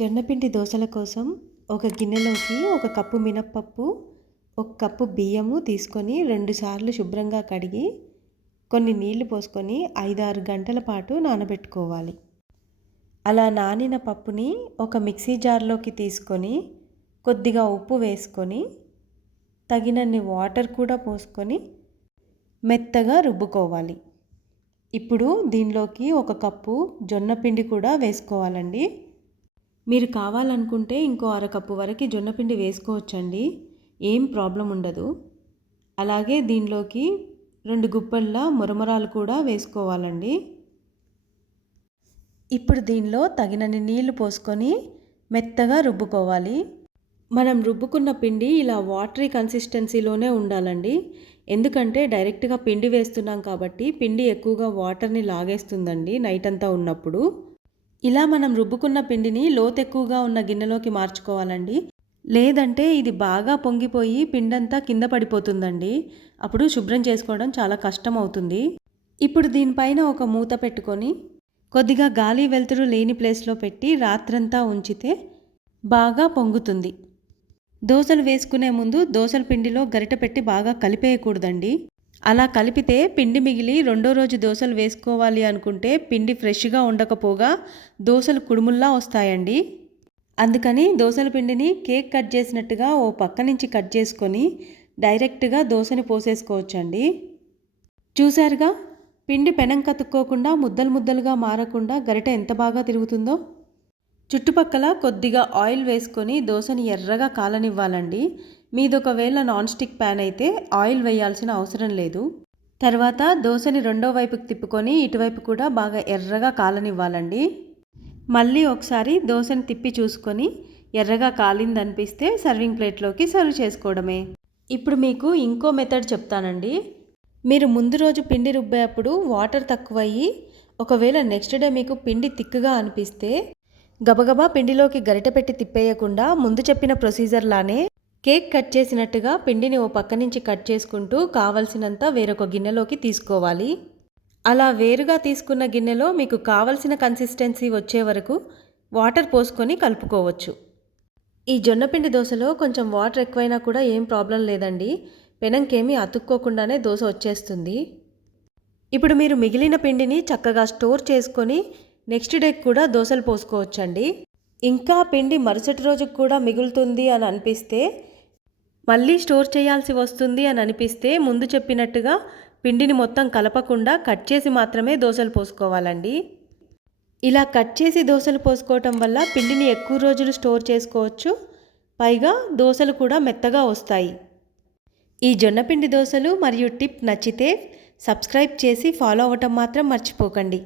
జొన్నపిండి దోశల కోసం ఒక గిన్నెలోకి ఒక కప్పు మినప్పప్పు ఒక కప్పు బియ్యము తీసుకొని రెండుసార్లు శుభ్రంగా కడిగి కొన్ని నీళ్ళు పోసుకొని ఐదారు గంటల పాటు నానబెట్టుకోవాలి. అలా నానిన పప్పుని ఒక మిక్సీ జార్లోకి తీసుకొని కొద్దిగా ఉప్పు వేసుకొని తగినన్ని వాటర్ కూడా పోసుకొని మెత్తగా రుబ్బుకోవాలి. ఇప్పుడు దీనిలోకి ఒక కప్పు జొన్న పిండి కూడా వేసుకోవాలండి. మీరు కావాలనుకుంటే ఇంకో అరకప్పు వరకు జొన్నపిండి వేసుకోవచ్చండి. ఏం ప్రాబ్లం ఉండదు. అలాగే దీనిలోకి రెండు గుప్పళ్ళ మురమరాలు కూడా వేసుకోవాలండి. ఇప్పుడు దీనిలో తగినన్ని నీళ్ళు పోసుకొని మెత్తగా రుబ్బుకోవాలి. మనం రుబ్బుకున్న పిండి ఇలా వాటరీ కన్సిస్టెన్సీలోనే ఉండాలండి. ఎందుకంటే డైరెక్ట్గా పిండి వేస్తున్నాం కాబట్టి పిండి ఎక్కువగా వాటర్ని లాగేస్తుందండి నైట్ అంతా ఉన్నప్పుడు. ఇలా మనం రుబ్బుకున్న పిండిని లోతు ఎక్కువగా ఉన్న గిన్నెలోకి మార్చుకోవాలండి. లేదంటే ఇది బాగా పొంగిపోయి పిండంతా కింద పడిపోతుందండి. అప్పుడు శుభ్రం చేసుకోవడం చాలా కష్టం అవుతుంది ఇప్పుడు దీనిపైన ఒక మూత పెట్టుకొని కొద్దిగా గాలి వెలుతురు లేని ప్లేస్లో పెట్టి రాత్రంతా ఉంచితే బాగా పొంగుతుంది. దోశలు వేసుకునే ముందు దోశల పిండిలో గరిట పెట్టి బాగా కలిపేయకూడదండి. అలా కలిపితే పిండి మిగిలి రెండో రోజు దోశలు వేసుకోవాలి అనుకుంటే పిండి ఫ్రెష్గా ఉండకపోగా దోశలు కుడుముల్లా వస్తాయండి. అందుకని దోశల పిండిని కేక్ కట్ చేసినట్టుగా ఓ పక్క నుంచి కట్ చేసుకొని డైరెక్ట్గా దోశని పోసేసుకోవచ్చండి. చూశారుగా? పిండి పెనం కతుక్కోకుండా ముద్దలు ముద్దలుగా మారకుండా గరిట ఎంత బాగా తిరుగుతుందో? చుట్టుపక్కల కొద్దిగా ఆయిల్ వేసుకొని దోశని ఎర్రగా కాలనివ్వాలండి. మీది ఒకవేళ నాన్ స్టిక్ ప్యాన్ అయితే ఆయిల్ వేయాల్సిన అవసరం లేదు. తర్వాత దోశని రెండో వైపుకి తిప్పుకొని ఇటువైపు కూడా బాగా ఎర్రగా కాలనివ్వాలండి. మళ్ళీ ఒకసారి దోశని తిప్పి చూసుకొని ఎర్రగా కాలిందనిపిస్తే సర్వింగ్ ప్లేట్లోకి సర్వ్ చేసుకోవడమే. ఇప్పుడు మీకు ఇంకో మెథడ్ చెప్తానండి. మీరు ముందు రోజు పిండి రుబ్బేటప్పుడు వాటర్ తక్కువయ్యి ఒకవేళ నెక్స్ట్ డే మీకు పిండి తిక్కుగా అనిపిస్తే గబగబా పిండిలోకి గరిట పెట్టి తిప్పేయకుండా ముందు చెప్పిన ప్రొసీజర్లానే కేక్ కట్ చేసినట్టుగా పిండిని ఓ పక్క నుంచి కట్ చేసుకుంటూ కావలసినంత వేరొక గిన్నెలోకి తీసుకోవాలి. అలా వేరుగా తీసుకున్న గిన్నెలో మీకు కావలసిన కన్సిస్టెన్సీ వచ్చే వరకు వాటర్ పోసుకొని కలుపుకోవచ్చు. ఈ జొన్నపిండి దోశలో కొంచెం వాటర్ ఎక్కువైనా కూడా ఏం ప్రాబ్లం లేదండి. పెనంకేమీ అతుక్కోకుండానే దోశ వచ్చేస్తుంది. ఇప్పుడు మీరు మిగిలిన పిండిని చక్కగా స్టోర్ చేసుకొని నెక్స్ట్ డేకి కూడా దోశలు పోసుకోవచ్చండి. ఇంకా పిండి మరుసటి రోజుకు కూడా మిగులుతుంది అని అనిపిస్తే మళ్ళీ స్టోర్ చేయాల్సి వస్తుంది అని అనిపిస్తే ముందు చెప్పినట్టుగా పిండిని మొత్తం కలపకుండా కట్ చేసి మాత్రమే దోశలు పోసుకోవాలండి. ఇలా కట్ చేసి దోశలు పోసుకోవటం వల్ల పిండిని ఎక్కువ రోజులు స్టోర్ చేసుకోవచ్చు. పైగా దోశలు కూడా మెత్తగా వస్తాయి. ఈ జొన్నపిండి దోశలు మరియు టిప్ నచ్చితే సబ్స్క్రైబ్ చేసి ఫాలో అవ్వటం మాత్రం మర్చిపోకండి.